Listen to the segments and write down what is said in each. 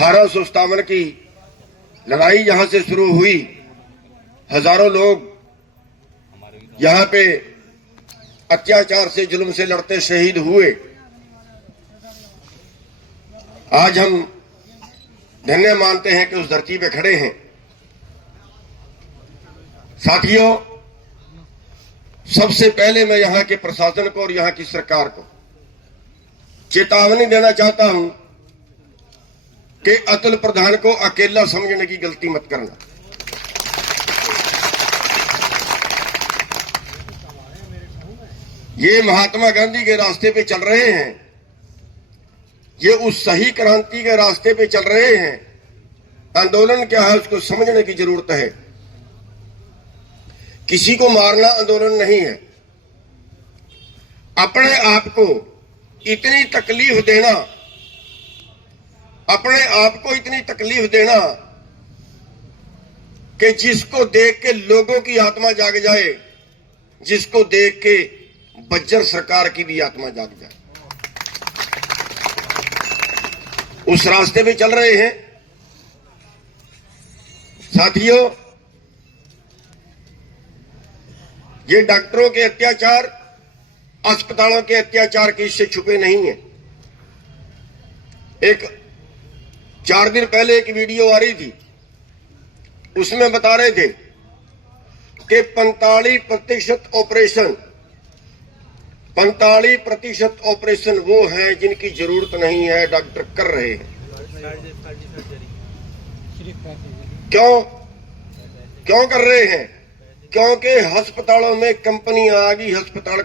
1857 की लड़ाई यहां से शुरू हुई, हजारों लोग यहां पे अत्याचार से, जुल्म से लड़ते शहीद हुए। आज हम धन्य मानते हैं कि उस धरती पे खड़े हैं। साथियों, सबसे पहले मैं यहां के प्रशासन को और यहां की सरकार को चेतावनी देना चाहता हूं कि अतुल प्रधान को अकेला समझने की गलती मत करना। ये महात्मा गांधी के रास्ते पे चल रहे हैं, ये उस सही क्रांति के रास्ते पे चल रहे हैं। आंदोलन क्या है उसको समझने की जरूरत है। किसी को मारना आंदोलन नहीं है। अपने आप को इतनी तकलीफ देना, अपने आप को इतनी तकलीफ देना कि जिसको देख के लोगों की आत्मा जाग जाए, जिसको देख के बज्जर सरकार की भी आत्मा जाग जाए, उस रास्ते पे चल रहे हैं। साथियों, ये डॉक्टरों के अत्याचार, अस्पतालों के अत्याचार के इससे छुपे नहीं है। एक 4 दिन पहले एक वीडियो आ रही थी, उसमें बता रहे थे कि 45% ऑपरेशन वो हैं जिनकी जरूरत नहीं है, डॉक्टर कर रहे हैं। क्यों कर रहे हैं? क्योंकि अस्पतालों में कंपनियां आ गई, अस्पताल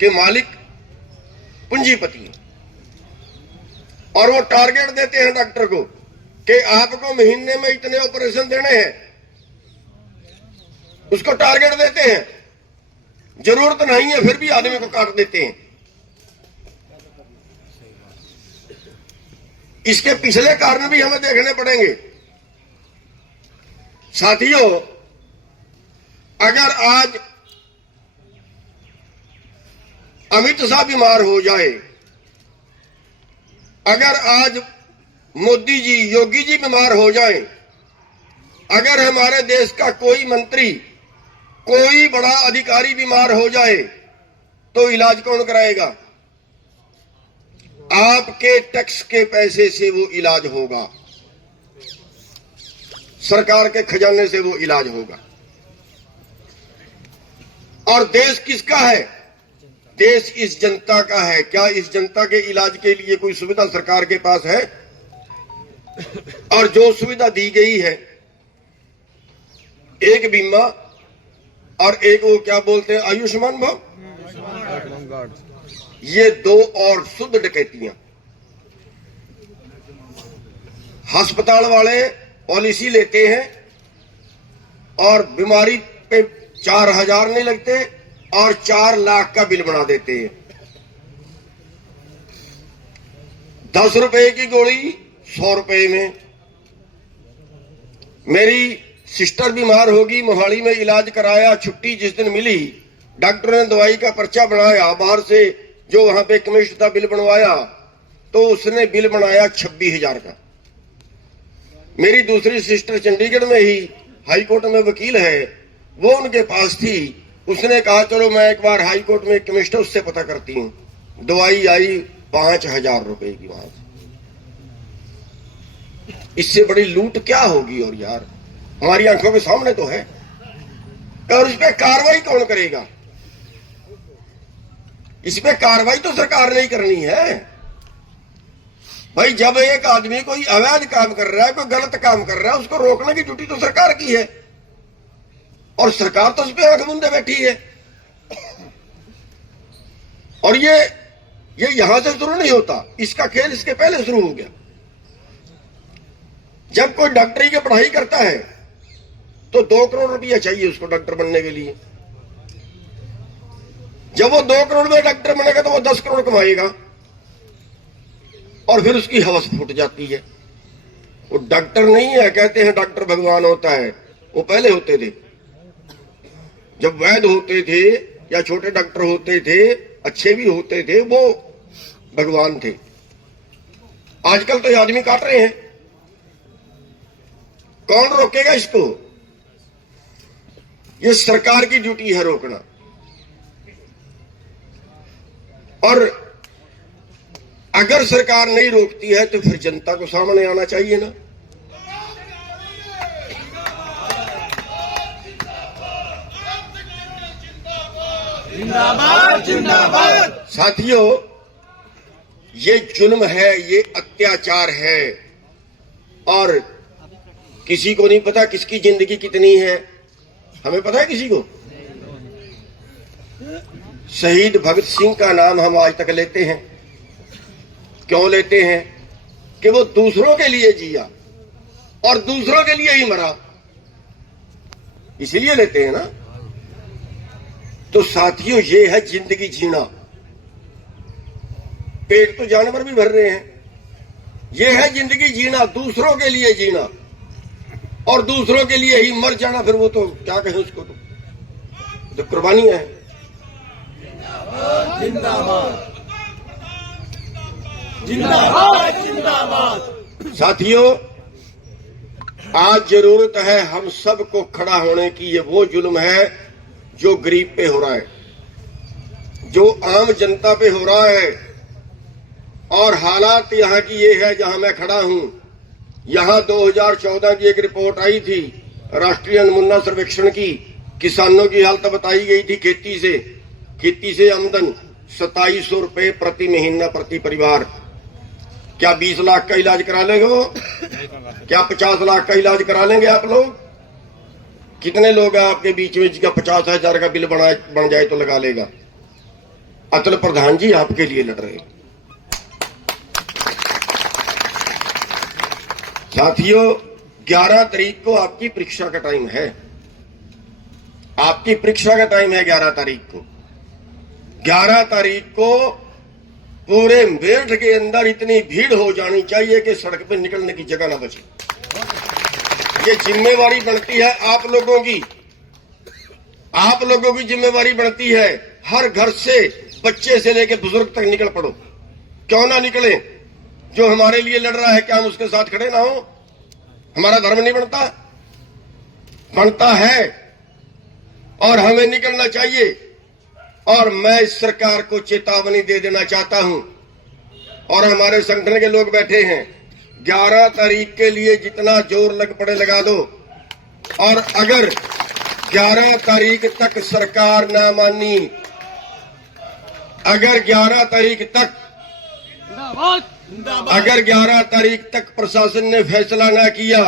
के मालिक पूंजीपति हैं और वो टारगेट देते हैं डॉक्टर को कि आपको महीने में इतने ऑपरेशन देने हैं। उसको टारगेट देते हैं, जरूरत नहीं है फिर भी आदमी को काट देते हैं। इसके पिछले कारण भी हमें देखने पड़ेंगे। साथियों, अगर आज अमित शाह बीमार हो जाए, अगर आज मोदी जी, योगी जी बीमार हो जाए, अगर हमारे देश का कोई मंत्री, कोई बड़ा अधिकारी बीमार हो जाए, तो इलाज कौन कराएगा? आपके टैक्स के पैसे से वो इलाज होगा, सरकार के खजाने से वो इलाज होगा। और देश किसका है? देश इस जनता का है। क्या इस जनता के इलाज के लिए कोई सुविधा सरकार के पास है? और जो सुविधा दी गई है, एक बीमा और एक वो क्या बोलते हैं, आयुष्मान भाव, ये 2 और शुद्ध डकैतियां। अस्पताल वाले पॉलिसी लेते हैं और बीमारी पे 4,000 नहीं लगते और 4 लाख का बिल बना देते हैं। 10 रुपए की गोली 100 रुपए में। मेरी सिस्टर बीमार होगी, मोहाली में इलाज कराया, छुट्टी जिस दिन मिली, डॉक्टर ने दवाई का पर्चा बनाया, बाहर से जो वहां पे कमिश्नर था बिल बनवाया, तो उसने बिल बनाया 26,000 का। मेरी दूसरी सिस्टर चंडीगढ़ में ही हाई कोर्ट में वकील है, वो उनके पास थी, उसने कहा चलो मैं एक बार हाई कोर्ट में कमिश्नर उससे पता करती हूं। दवाई आई 5,000 रुपए की वहां से। इससे बड़ी लूट क्या होगी? और यार, हमारी आंखों के सामने तो है। और इस पे कार्रवाई कौन करेगा? इस पे कार्रवाई तो सरकार ने ही करनी है भाई। जब एक आदमी कोई अवैध काम कर रहा है, कोई गलत काम कर रहा है, उसको रोकने की ड्यूटी तो सरकार की है, और सरकार तो उस पर आंख मूंदे बैठी है। और ये यहां से शुरू नहीं होता, इसका खेल इसके पहले शुरू हो गया। जब कोई डॉक्टरी की पढ़ाई करता है तो 2 करोड़ रुपया चाहिए उसको डॉक्टर बनने के लिए। जब वो 2 करोड़ में डॉक्टर बनेगा तो वो 10 करोड़ कमाएगा, और फिर उसकी हवस फूट जाती है। वो डॉक्टर नहीं है, कहते हैं डॉक्टर भगवान होता है, वो पहले होते थे। जब वैद्य होते थे या छोटे डॉक्टर होते थे, अच्छे भी होते थे, वो भगवान थे। आजकल तो ये आदमी काट रहे हैं। कौन रोकेगा इसको? ये सरकार की ड्यूटी है रोकना। और अगर सरकार नहीं रोकती है तो फिर जनता को सामने आना चाहिए ना। जिंदाबाद जिंदाबाद। साथियों, ये जुल्म है, ये अत्याचार है, और किसी को नहीं पता किसकी जिंदगी कितनी है। हमें पता है किसी को? शहीद भगत सिंह का नाम हम आज तक लेते हैं। क्यों लेते हैं? कि वो दूसरों के लिए जिया और दूसरों के लिए ही मरा, इसीलिए लेते हैं ना। तो साथियों, ये है जिंदगी जीना। पेट तो जानवर भी भर रहे हैं। ये है जिंदगी जीना, दूसरों के लिए जीना और दूसरों के लिए ही मर जाना। फिर वो तो क्या कहें उसको, तो कुर्बानी है। जिंदाबाद जिंदाबाद जिंदाबाद। साथियों, आज जरूरत है हम सबको खड़ा होने की। ये वो जुल्म है जो गरीब पे हो रहा है, जो आम जनता पे हो रहा है। और हालात यहां की ये है, जहां मैं खड़ा हूं, यहां 2014 की एक रिपोर्ट आई थी राष्ट्रीय नमूना सर्वेक्षण की। किसानों की हालत बताई गई थी। खेती से आमदन 2700 रुपए प्रति महीना प्रति परिवार। क्या 20 लाख का इलाज करा लेंगे वो? क्या 50 लाख का इलाज करा लेंगे आप लोग? कितने लोग हैं आपके बीच में जिसका 50,000 का बिल बन जाए तो लगा लेगा? अतुल प्रधान जी आपके लिए लड़ रहे हैं। साथियों, 11 तारीख को आपकी परीक्षा का टाइम है। आपकी परीक्षा का टाइम है 11 तारीख को। 11 तारीख को पूरे मेरठ के अंदर इतनी भीड़ हो जानी चाहिए कि सड़क पे निकलने की जगह ना बचे। ये जिम्मेवारी बनती है आप लोगों की। आप लोगों की जिम्मेवारी बनती है। हर घर से बच्चे से लेकर बुजुर्ग तक निकल पड़ो। क्यों ना निकले? जो हमारे लिए लड़ रहा है, क्या हम उसके साथ खड़े ना हो? हमारा धर्म नहीं बनता? बनता है, और हमें निकलना चाहिए। और मैं इस सरकार को चेतावनी दे देना चाहता हूं, और हमारे संगठन के लोग बैठे हैं, 11 तारीख के लिए जितना जोर लग पड़े लगा दो। और अगर 11 तारीख तक सरकार ना मानी, अगर 11 तारीख तक अगर 11 तारीख तक प्रशासन ने फैसला ना किया,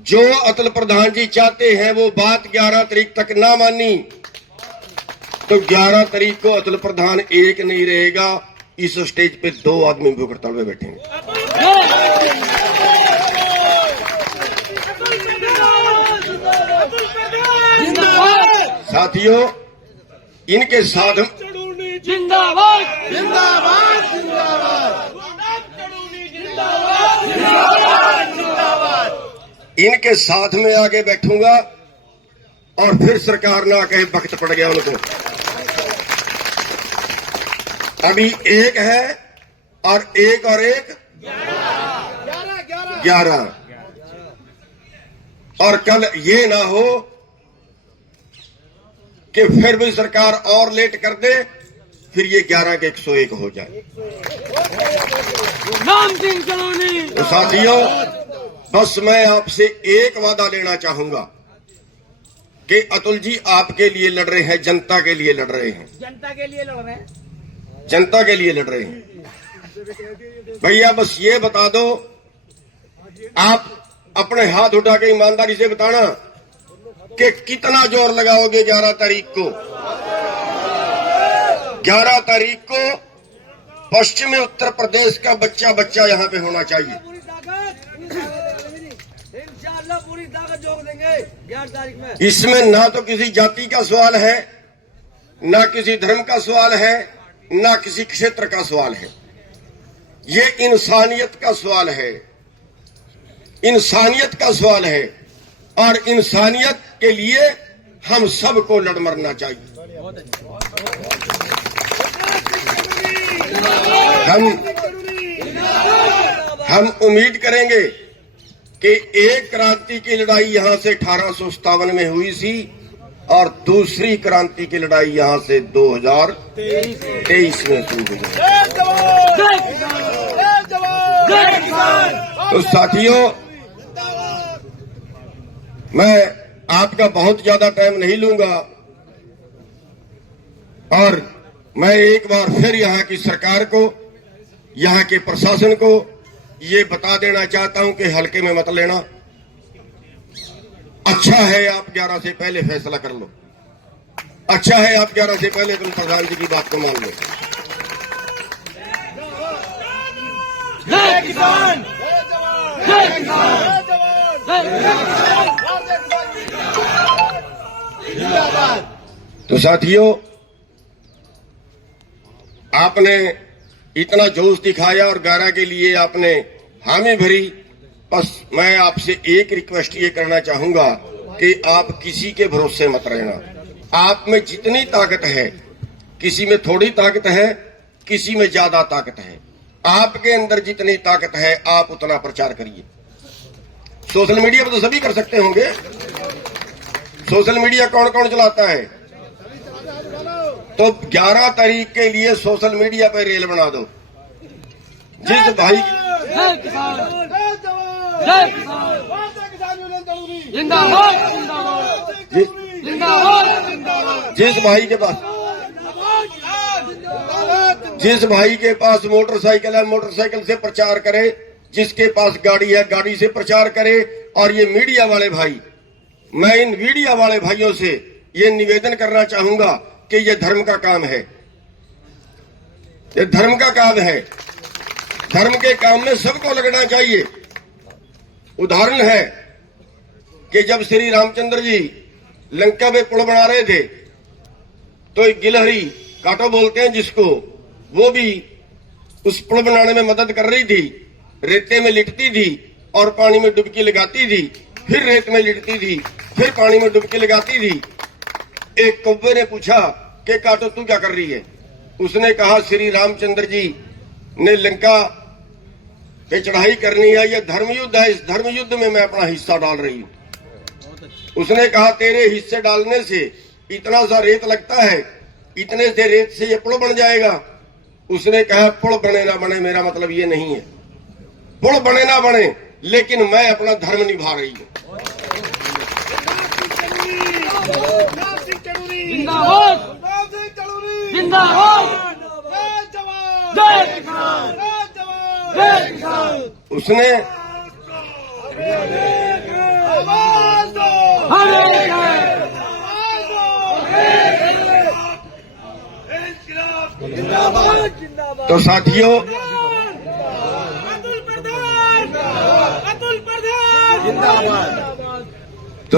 जो अतुल प्रधान जी चाहते हैं वो बात 11 तारीख तक ना मानी, तो 11 तारीख को अतुल प्रधान एक नहीं रहेगा। इस स्टेज पे 2 आदमी भूख हड़ताल में बैठेंगे। साथियों, इनके साथ जिंदाबाद जिंदाबाद जिंदाबाद जिंदाबाद। इनके साथ में आगे बैठूंगा, और फिर सरकार ना कहे वक्त पड़ गया उनको। अभी एक है, और एक 11। और कल ये ना हो कि फिर भी सरकार और लेट कर दे, फिर ये 11 के 101 हो जाए। तो साथियों, बस मैं आपसे एक वादा लेना चाहूंगा कि अतुल जी आपके लिए लड़ रहे हैं, जनता के लिए लड़ रहे हैं। जनता के लिए लड़ रहे हैं। जनता के लिए लड़ रहे हैं। भैया बस ये बता दो, आप अपने हाथ उठा के ईमानदारी से बताना कि कितना जोर लगाओगे 11 तारीख को। 11 तारीख को पश्चिमी उत्तर प्रदेश का बच्चा बच्चा यहां पे होना चाहिए। पूरी ताकत जोड़ देंगे 11 तारीख में। इसमें ना तो किसी जाति का सवाल है, ना किसी धर्म का सवाल है, ना किसी क्षेत्र का सवाल है। ये इंसानियत का सवाल है। इंसानियत का सवाल है, और इंसानियत के लिए हम सबको लड़ मरना चाहिए। हम उम्मीद करेंगे कि एक क्रांति की लड़ाई यहां से 1857 में हुई थी और दूसरी क्रांति की लड़ाई यहां से 2023 में शुरू हुई। तो साथियों, मैं आपका बहुत ज्यादा टाइम नहीं लूंगा और मैं एक बार फिर यहाँ की सरकार को, यहाँ के प्रशासन को ये बता देना चाहता हूं कि हल्के में मत लेना। अच्छा है आप 11 से पहले फैसला कर लो, अच्छा है आप 11 से पहले तुम प्रधान जी की बात को मान लो। जय किसान, जय किसान, तो साथियों, आपने इतना जोश दिखाया और 11 के लिए आपने हामी भरी। बस मैं आपसे एक रिक्वेस्ट ये करना चाहूंगा कि आप किसी के भरोसे मत रहना। आप में जितनी ताकत है, किसी में थोड़ी ताकत है, किसी में ज्यादा ताकत है, आपके अंदर जितनी ताकत है आप उतना प्रचार करिए। सोशल मीडिया पर तो सभी कर सकते होंगे। सोशल मीडिया कौन कौन चलाता है? तो 11 तारीख के लिए सोशल मीडिया पर रेल बना दो। जिस भाई जिस भाई के पास मोटरसाइकिल है, मोटरसाइकिल से प्रचार करे, जिसके पास गाड़ी है, गाड़ी से प्रचार करे। और ये मीडिया वाले भाई, मैं इन मीडिया वाले भाइयों से ये निवेदन करना चाहूंगा कि ये धर्म का काम है, ये धर्म का काम है। धर्म के काम में सबको लगना चाहिए। उदाहरण है कि जब श्री रामचंद्र जी लंका में पुल बना रहे थे तो एक गिलहरी, काटो बोलते हैं जिसको, वो भी उस पुल बनाने में मदद कर रही थी। रेते में लिटती थी और पानी में डुबकी लगाती थी, फिर रेत में लिटती थी, फिर पानी में डुबकी लगाती थी। एक कौवे ने पूछा कि काटो तू क्या कर रही है? उसने कहा श्री रामचंद्र जी ने लंका पे चढ़ाई करनी है, यह धर्मयुद्ध है, इस धर्मयुद्ध में मैं अपना हिस्सा डाल रही हूं। उसने कहा तेरे हिस्से डालने से इतना सा रेत लगता है, इतने से रेत से ये पुल बन जाएगा। उसने कहा पुल बने ना बने मेरा मतलब ये नहीं है, पुल बने ना बने, लेकिन मैं अपना धर्म निभा रही हूं। उसने तो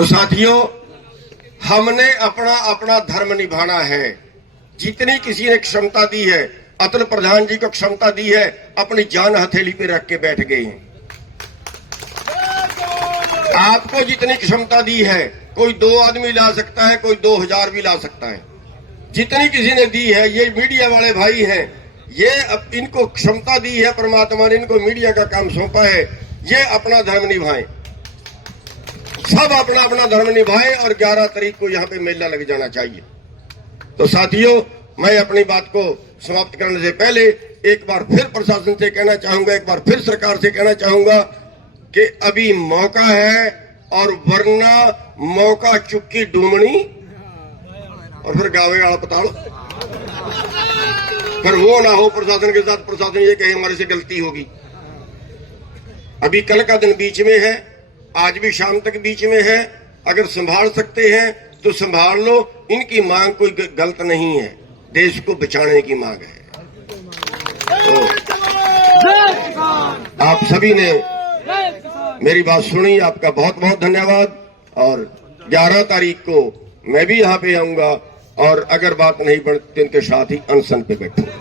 साथियों, हमने अपना अपना धर्म निभाना है। जितनी किसी ने क्षमता दी है, अतुल प्रधान जी को क्षमता दी है, अपनी जान हथेली पे रख के बैठ गए हैं। आपको जितनी क्षमता दी है, कोई 2 आदमी ला सकता है, कोई 2000 भी ला सकता है। जितनी किसी ने दी है, ये मीडिया वाले भाई हैं, ये अब इनको क्षमता दी है परमात्मा ने, इनको मीडिया का काम सौंपा है, ये अपना धर्म निभाएं। सब अपना अपना धर्म निभाएं और 11 तारीख को यहाँ पे मेला लग जाना चाहिए। तो साथियों, मैं अपनी बात को समाप्त करने से पहले एक बार फिर प्रशासन से कहना चाहूंगा, एक बार फिर सरकार से कहना चाहूंगा कि अभी मौका है, और वरना मौका चुक्की डूमनी और फिर गावे वाला पताल, फिर वो ना हो प्रशासन के साथ, प्रशासन ये कहे हमारे से गलती होगी। अभी कल का दिन बीच में है, आज भी शाम तक बीच में है। अगर संभाल सकते हैं तो संभाल लो। इनकी मांग कोई गलत नहीं है, देश को बचाने की मांग है। तो आप सभी ने मेरी बात सुनी, आपका बहुत बहुत धन्यवाद। और 11 तारीख को मैं भी यहाँ पे आऊंगा, और अगर बात नहीं बनती इनके साथ ही अनशन पे बैठूंगा।